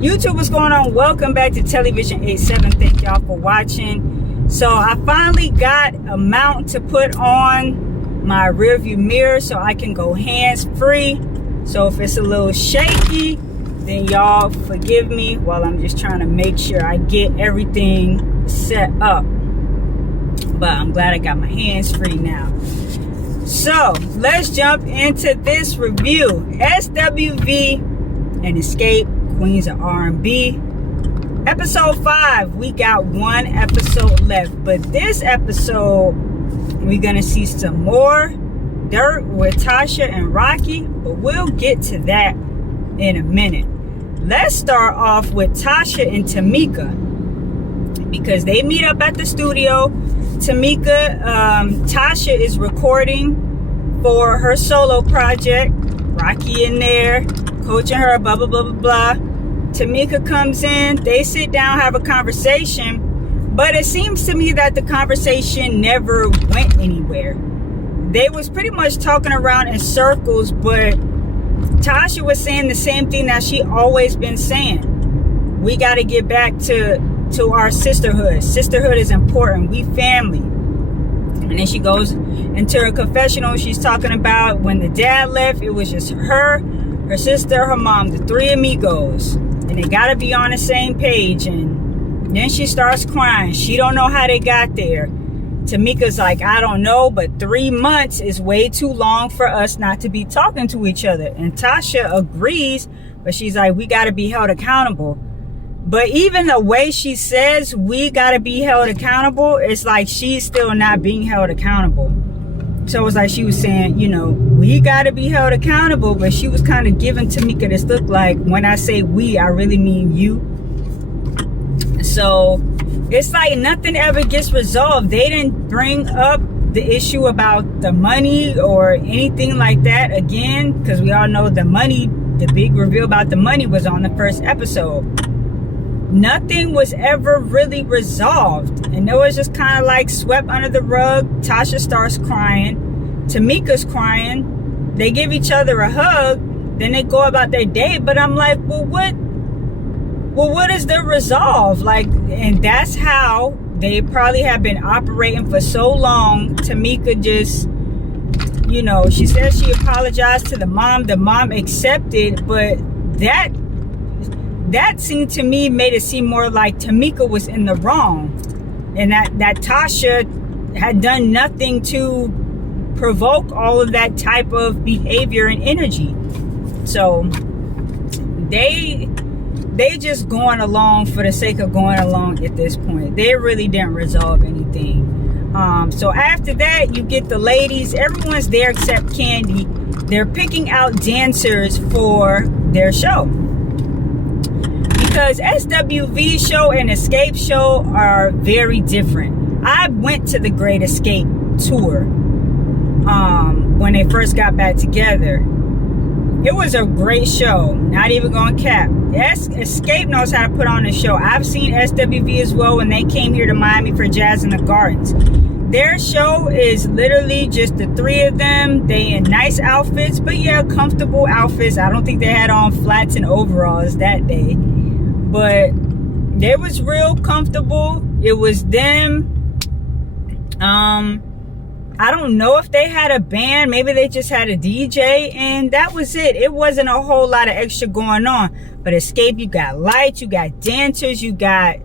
YouTube, what's going on? Welcome back to TelliVision87. Thank y'all for watching. So I finally got a mount to put on my rear view mirror so I can go hands-free. So if it's a little shaky, then y'all forgive me while I'm just trying to make sure I get everything set up. But I'm glad I got my hands free now. So let's jump into this review. SWV Xscape, Queens of R&B, episode 5. We got one episode left, but this episode we're gonna see some more dirt with Tasha and Rocky, but we'll get to that in a minute. Let's start off with Tasha and Tamika, because they meet up at the studio. Tasha is recording for her solo project. Rocky in there coaching her, blah blah blah blah blah. Tamika comes in, they sit down, have a conversation, but it seems to me that the conversation never went anywhere. They was pretty much talking around in circles, but Tasha was saying the same thing that she always been saying. We got to get back to our sisterhood. Sisterhood is important. We family. And then she goes into her confessional. She's talking about when the dad left, it was just her sister, her mom, the three amigos. And they got to be on the same page. And then she starts crying. She don't know how they got there. Tamika's like, I don't know, but 3 months is way too long for us not to be talking to each other. And Tasha agrees, but she's like, we got to be held accountable. But even the way she says we got to be held accountable, it's like she's still not being held accountable. So it's like she was saying, you know, we got to be held accountable, but she was kind of giving Tamika this look like, when I say we, I really mean you. So it's like nothing ever gets resolved. They didn't bring up the issue about the money or anything like that again, because we all know the money, the big reveal about the money was on the first episode. Nothing was ever really resolved, and it was just kind of like swept under the rug. Tasha starts crying, Tamika's crying, they give each other a hug, then they go about their day. But I'm like, well, what is the resolve? Like, and that's how they probably have been operating for so long. Tamika just, you know, she says she apologized to the mom accepted, but that seemed to me, made it seem more like Tamika was in the wrong, and that Tasha had done nothing to provoke all of that type of behavior and energy. So they just going along for the sake of going along at this point. They really didn't resolve anything. So after that, you get the ladies. Everyone's there except Candy. They're picking out dancers for their show, because SWV show and Xscape show are very different. I went to the Great Escape tour when they first got back together. It was a great show, not even going to cap. Xscape knows how to put on a show. I've seen SWV as well when they came here to Miami for Jazz in the Gardens. Their show is literally just the three of them. They in nice outfits, but yeah, comfortable outfits. I don't think they had on flats and overalls that day, but they was real comfortable. It was them. I don't know if they had a band. Maybe they just had a DJ, and that was it. It wasn't a whole lot of extra going on. But Xscape, you got lights, you got dancers, you got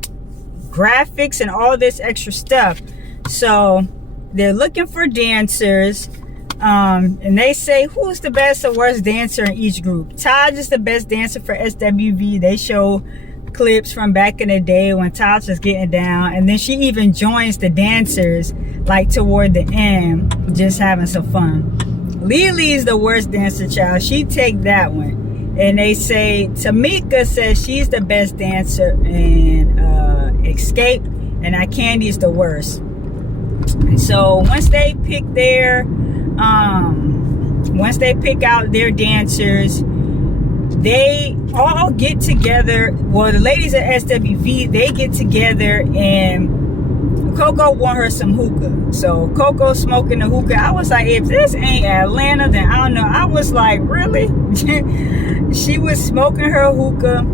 graphics and all this extra stuff. So they're looking for dancers. And they say, who's the best or worst dancer in each group? Taj is the best dancer for SWV. They show clips from back in the day when Taj was getting down, and then she even joins the dancers like toward the end, just having some fun. Lily's the worst dancer, child. She take that one. And they say Tamika says she's the best dancer in Xscape, and Candy's the worst. And so once they pick out their dancers, they all get together. Well, the ladies at SWV, they get together, and Coco want her some hookah. So Coco smoking the hookah. I was like, if this ain't Atlanta, then I don't know. I was like, really? She was smoking her hookah.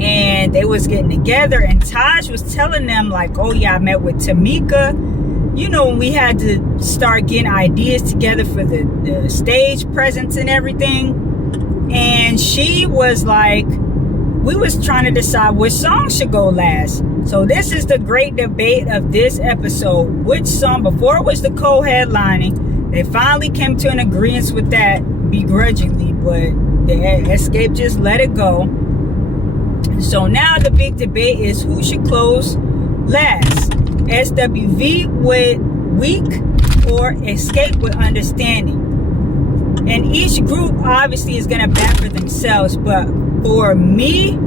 and they was getting together, and Taj was telling them like, oh yeah, I met with Tamika, you know, when we had to start getting ideas together for the stage presence and everything. And she was like, we was trying to decide which song should go last. So this is the great debate of this episode. Which song, before it was the co-headlining, they finally came to an agreement with that begrudgingly, but the Xscape just let it go. So now the big debate is who should close last. SWV with Weak or Xscape with Understanding. And each group obviously is going to bat for themselves, but for me,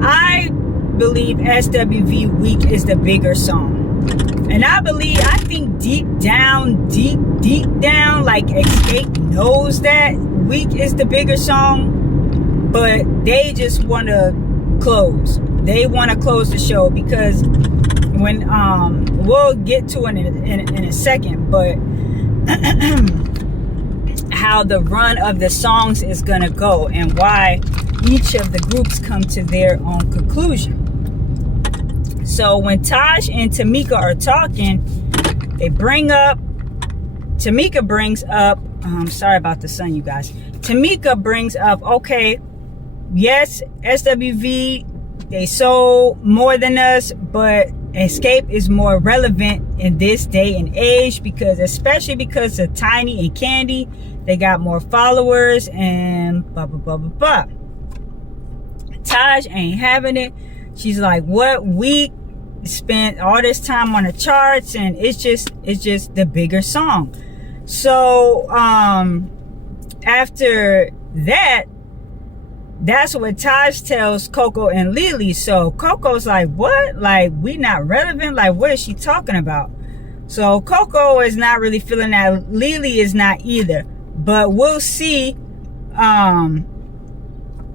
I believe SWV Weak is the bigger song. And I think deep down, like Xscape knows that Weak is the bigger song, but they just want to close. They want to close the show because when we'll get to it in a second, but how the run of the songs is gonna go and why each of the groups come to their own conclusion. So when Taj and Tamika are talking, Tamika brings up, sorry about the sun, you guys. Tamika brings up, okay, yes, SWV, they sold more than us, but Xscape is more relevant in this day and age especially because of Tiny and Candy, they got more followers and blah, blah, blah, blah, blah. Taj ain't having it. She's like, what? We spent all this time on the charts and it's just the bigger song. So, after that, that's what Taj tells Coco and Lily. So Coco's like, what? Like, we not relevant? Like, what is she talking about? So Coco is not really feeling that. Lily is not either. But we'll see.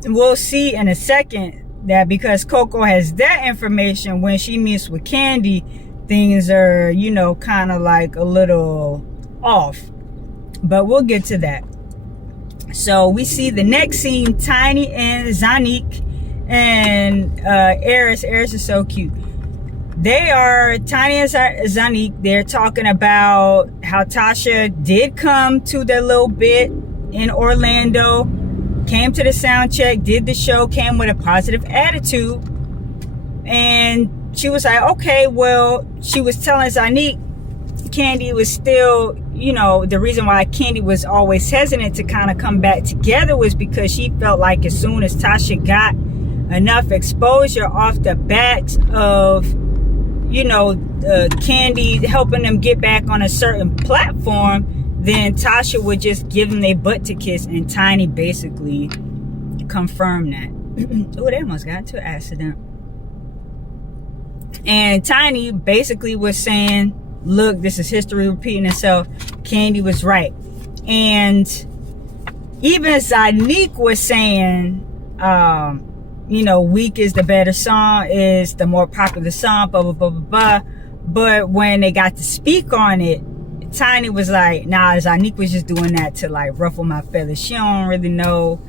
We'll see in a second that because Coco has that information, when she meets with Candy, things are, you know, kind of like a little off. But we'll get to that. So we see the next scene, Tiny and Zanique and Eris. Eris is so cute. They are, Tiny and Zanique, they're talking about how Tasha did come to their little bit in Orlando, came to the sound check, did the show, came with a positive attitude. And she was like, okay, well, she was telling Zanique, Candy was still, you know, the reason why Candy was always hesitant to kind of come back together was because she felt like as soon as Tasha got enough exposure off the backs of, you know, Candy helping them get back on a certain platform, then Tasha would just give them their butt to kiss, and Tiny basically confirmed that. Oh, they almost got into an accident. And Tiny basically was saying, look, this is history repeating itself. Candy was right. And even Zanique was saying, you know, Weak is the better song, is the more popular song, blah, blah, blah, blah, blah. But when they got to speak on it, Tiny was like, nah, Zanique was just doing that to like ruffle my feathers. She don't really know,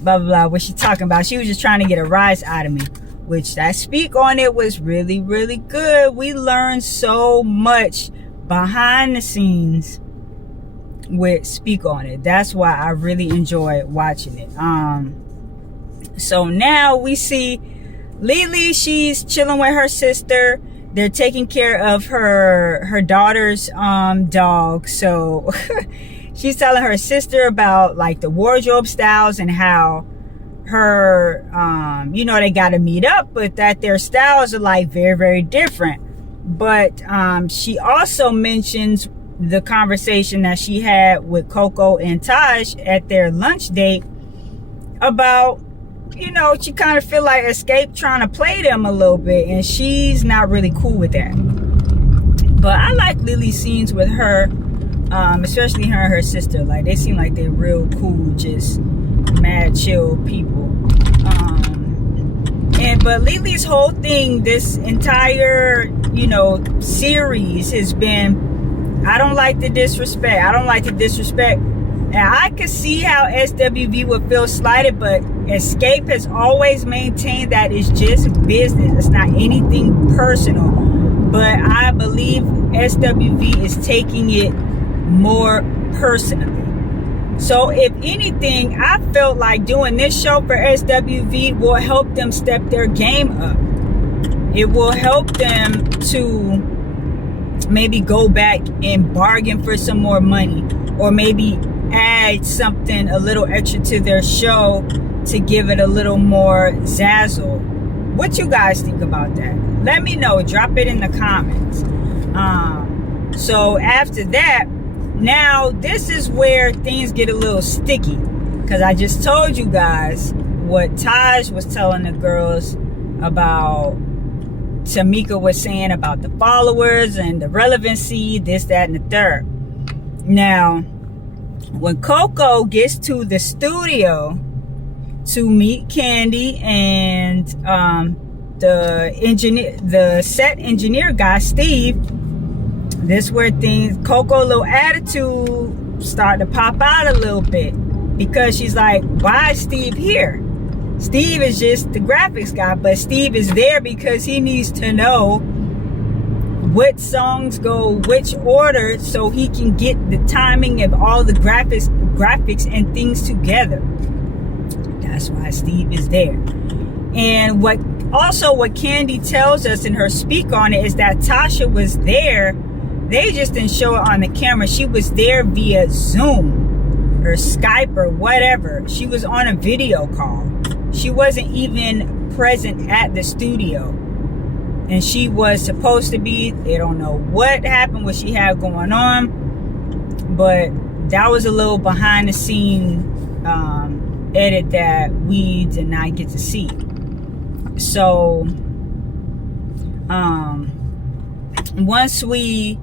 blah, blah, blah, what she talking about. She was just trying to get a rise out of me. Which that speak on it was really, really good. We learned so much behind the scenes with Speak on It. That's why I really enjoy watching it. So now we see Lily, she's chilling with her sister. They're taking care of her daughter's dog. So she's telling her sister about like the wardrobe styles and how her you know, they got to meet up, but that their styles are like very, very different. But she also mentions the conversation that she had with Coco and Taj at their lunch date about, you know, she kind of feel like Xscape trying to play them a little bit, and she's not really cool with that. But I like Lily's scenes with her, especially her and her sister. Like, they seem like they're real cool, just mad chill people. But Lily's whole thing, this entire, you know, series has been, I don't like the disrespect. I don't like the disrespect. And I could see how SWV would feel slighted, but Xscape has always maintained that it's just business. It's not anything personal. But I believe SWV is taking it more personally. So if anything, I felt like doing this show for SWV will help them step their game up. It will help them to maybe go back and bargain for some more money, or maybe add something a little extra to their show to give it a little more zazzle. What you guys think about that? Let me know. Drop it in the comments. So after that, now this is where things get a little sticky, because I just told you guys what Taj was telling the girls about. Tamika was saying about the followers and the relevancy, this, that, and the third. Now, when Coco gets to the studio to meet Candy and the set engineer guy, Steve, this where things, Coco little attitude start to pop out a little bit, because she's like, why is Steve here? Steve is just the graphics guy, but Steve is there because he needs to know what songs go which order, so he can get the timing of all the graphics and things together. That's why Steve is there. And what Candy tells us in her speak on it is that Tasha was there. They just didn't show it on the camera. She was there via Zoom or Skype or whatever. She was on a video call. She wasn't even present at the studio. And she was supposed to be. They don't know what happened, what she had going on. But that was a little behind the scene edit that we did not get to see. So once we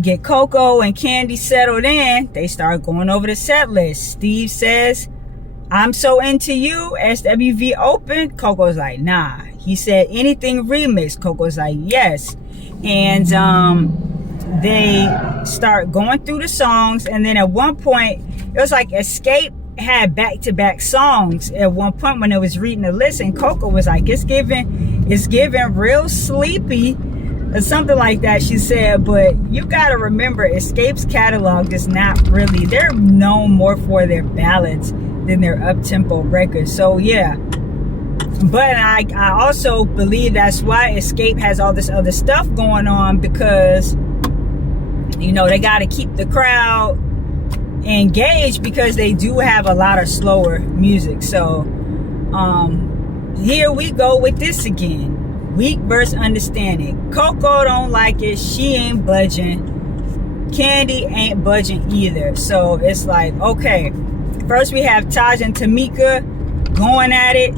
get Coco and Candy settled in, they start going over the set list. Steve says, I'm so into you, SWV open. Coco's like, nah. He said, anything remix? Coco's like, yes. And they start going through the songs, and then at one point it was like Xscape had back-to-back songs at one point when it was reading the list, and Coco was like, it's giving real sleepy or something like that, she said. But you gotta remember, Xscape's catalog is not really, they're known more for their ballads than their up-tempo records. So yeah, but I also believe that's why Xscape has all this other stuff going on, because you know they got to keep the crowd engaged, because they do have a lot of slower music. So here we go with this again, weak versus understanding. Coco don't like it, she ain't budging, Candy ain't budging either. So it's like, okay, first we have Taj and Tamika going at it,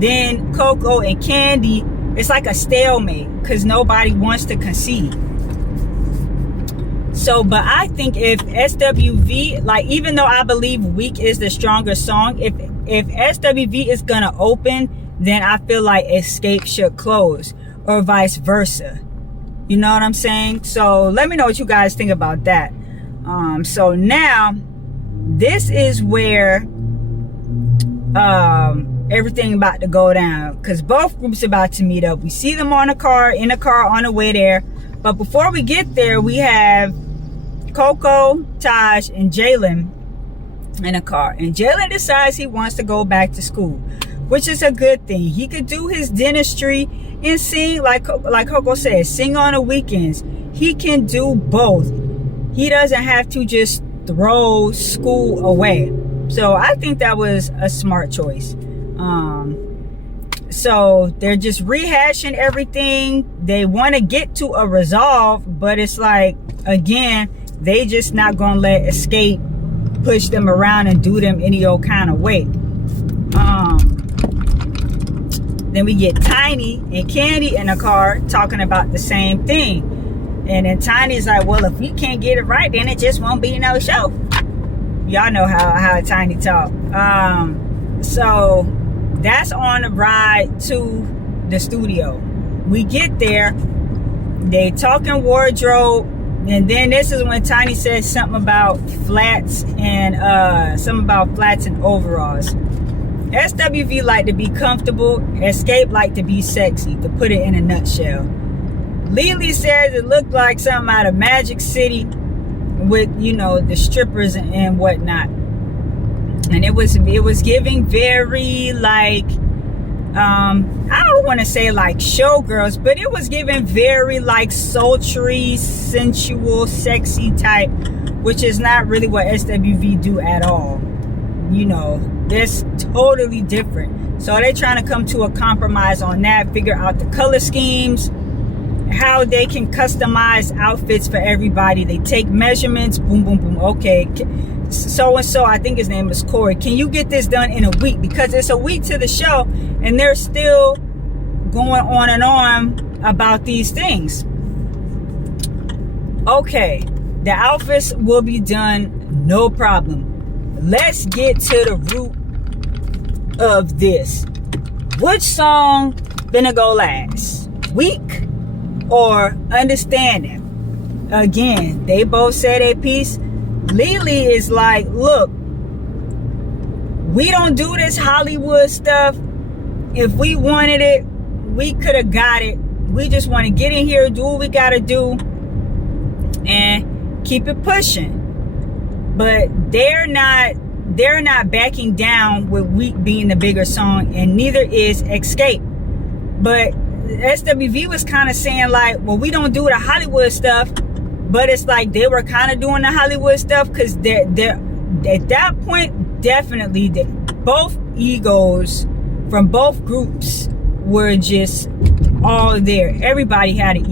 then Coco and Candy. It's like a stalemate because nobody wants to concede. So, but I think if SWV, like, even though I believe Weak is the stronger song, if SWV is gonna open, then I feel like Xscape should close, or vice versa. You know what I'm saying? So let me know what you guys think about that. So now this is where everything about to go down, because both groups about to meet up. We see them in a car on the way there. But before we get there, we have Coco, Taj, and Jalen in a car. And Jalen decides he wants to go back to school, which is a good thing. He could do his dentistry and sing, like Coco says, sing on the weekends. He can do both. He doesn't have to just throw school away. So I think that was a smart choice. So they're just rehashing everything. They want to get to a resolve, but it's like, again, they just not gonna let Xscape push them around and do them any old kind of way. Then we get Tiny and Candy in a car talking about the same thing, and then Tiny's like, well, if we can't get it right, then it just won't be no show. Y'all know how Tiny talk. So that's on the ride to the studio. We get there, they talking wardrobe, And then this is when Tiny says something about flats and overalls. SWV like to be comfortable. Xscape like to be sexy, to put it in a nutshell. Lily says it looked like something out of Magic City with, you know, the strippers and whatnot. And it was giving very like, I don't want to say like showgirls, but it was giving very like sultry, sensual, sexy type, which is not really what SWV do at all. You know, that's totally different. So they're trying to come to a compromise on that, figure out the color schemes, how they can customize outfits for everybody. They take measurements, boom, boom, boom. Okay, so-and-so, I think his name is Corey, can you get this done in a week? Because it's a week to the show and they're still going on and on about these things. Okay, the outfits will be done, no problem. Let's get to the root of this. Which song gonna go last? Weak or Understanding? Again, they both said a piece. Lily is like, look, we don't do this Hollywood stuff. If we wanted it, we could have got it. We just want to get in here, do what we got to do, and keep it pushing. But they're not backing down with Weak being the bigger song, and neither is Xscape. But SWV was kind of saying like, well, we don't do the Hollywood stuff. But it's like they were kind of doing the Hollywood stuff, because they're at that point, definitely both egos from both groups were just all there. Everybody had an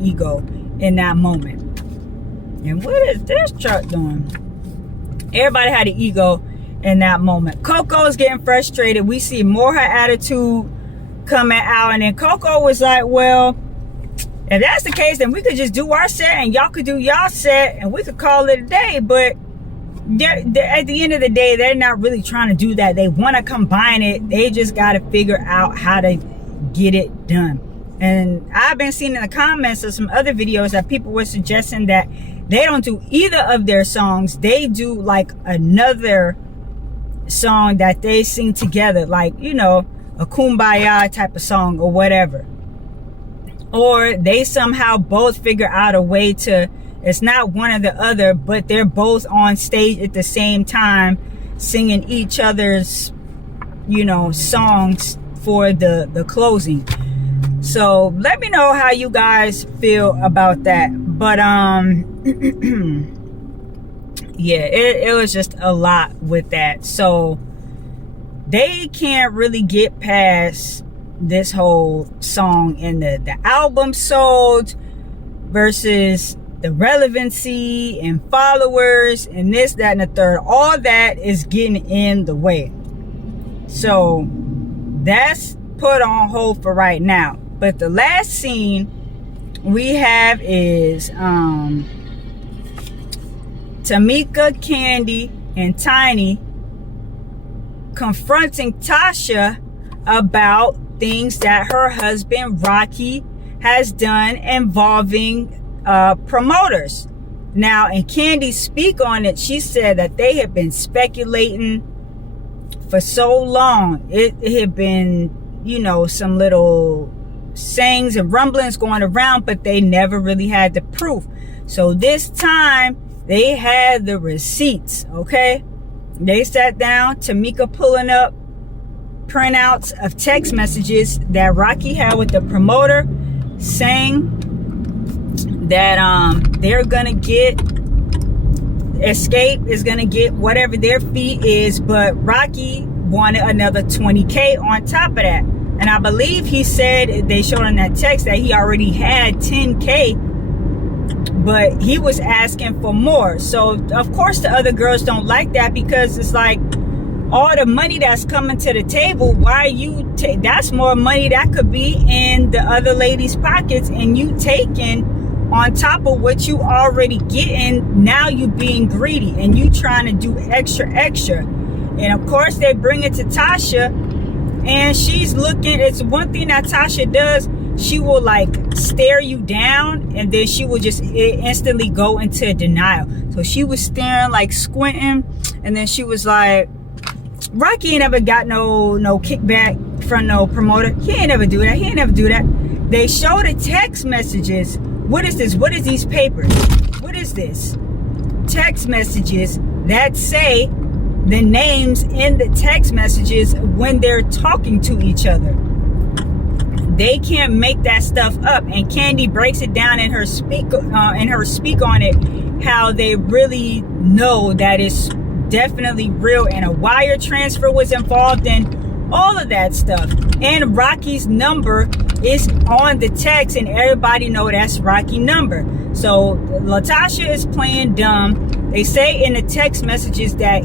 ego in that moment. And what is this truck doing? Everybody had an ego in that moment. Coco's getting frustrated. We see more her attitude coming out, and then Coco was like, well, if that's the case, then we could just do our set and y'all could do y'all set and we could call it a day. But at the end of the day, they're not really trying to do that. They want to combine it. They just got to figure out how to get it done. And I've been seeing in the comments of some other videos that people were suggesting that they don't do either of their songs. They do like another song that they sing together, like, you know, a kumbaya type of song or whatever. Or they somehow both figure out a way to, it's not one or the other, but they're both on stage at the same time singing each other's, you know, songs for the closing. So let me know how you guys feel about that. But yeah, it was just a lot with that. So they can't really get past this whole song, and the album sold versus the relevancy and followers and this, that, and the third. All that is getting in the way. So that's put on hold for right now. But the last scene we have is Tamika, Candy, and Tiny confronting Tasha about things that her husband Rocky has done involving promoters. Now, and Candy speak on it. She said that they have been speculating for so long. It had been, you know, some little sayings and rumblings going around, but they never really had the proof. So this time they had the receipts. Okay, they sat down, Tamika pulling up printouts of text messages that Rocky had with the promoter, saying that they're gonna get, Xscape is gonna get whatever their fee is, but Rocky wanted another 20K on top of that. And I believe he said, they showed in that text, that he already had 10K, but he was asking for more. So of course the other girls don't like that, because it's like, all the money that's coming to the table, why you take, that's more money that could be in the other ladies' pockets, and you taking on top of what you already getting. Now you being greedy and you trying to do extra. And of course they bring it to Tasha, and she's looking, it's one thing that Tasha does, she will like stare you down, and then she will just instantly go into denial. So she was staring, like squinting, and then she was like, Rocky ain't ever got no kickback from no promoter. He ain't ever do that. He ain't never do that. They show the text messages. What is this? What is these papers? What is this? Text messages that say the names in the text messages when they're talking to each other. They can't make that stuff up. And Candy breaks it down in her speak on it, how they really know that it's definitely real, and a wire transfer was involved in all of that stuff. And Rocky's number is on the text, and everybody know that's Rocky's number. So Latasha is playing dumb. They say in the text messages that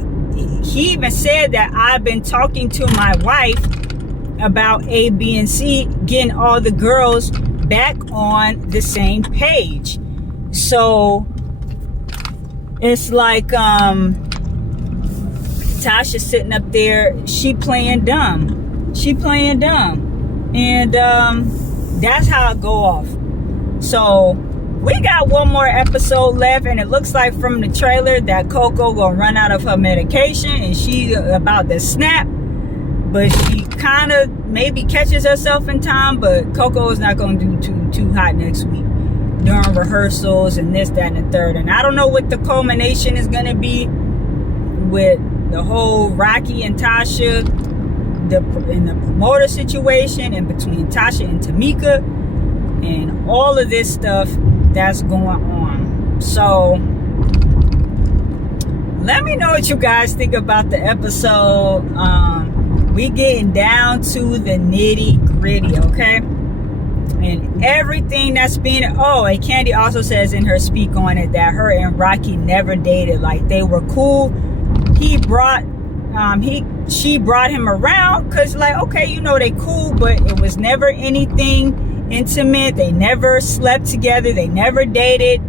he even said that I've been talking to my wife about A, B, and C, getting all the girls back on the same page. So it's like Tasha sitting up there, she playing dumb. And that's how it go off. So we got one more episode left, and it looks like from the trailer that Coco gonna run out of her medication and she about to snap. But she kind of maybe catches herself in time, but Coco is not gonna do too hot next week during rehearsals and this, that, and the third. And I don't know what the culmination is gonna be with the whole Rocky and Tasha, in the promoter situation, and between Tasha and Tamika, and all of this stuff that's going on. So let me know what you guys think about the episode. We getting down to the nitty gritty, okay? And everything that's being, and Candy also says in her speak on it that her and Rocky never dated. Like, they were cool. She brought him around because, like, okay, you know, they cool, but it was never anything intimate. They never slept together. They never dated.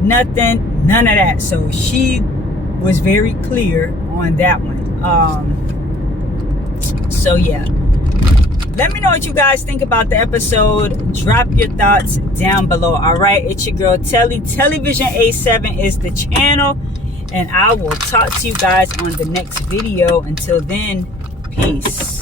Nothing, none of that. So she was very clear on that one. So yeah, let me know what you guys think about the episode. Drop your thoughts down below. All right, it's your girl Telly. TelliVision87 is the channel, and I will talk to you guys on the next video. Until then, peace.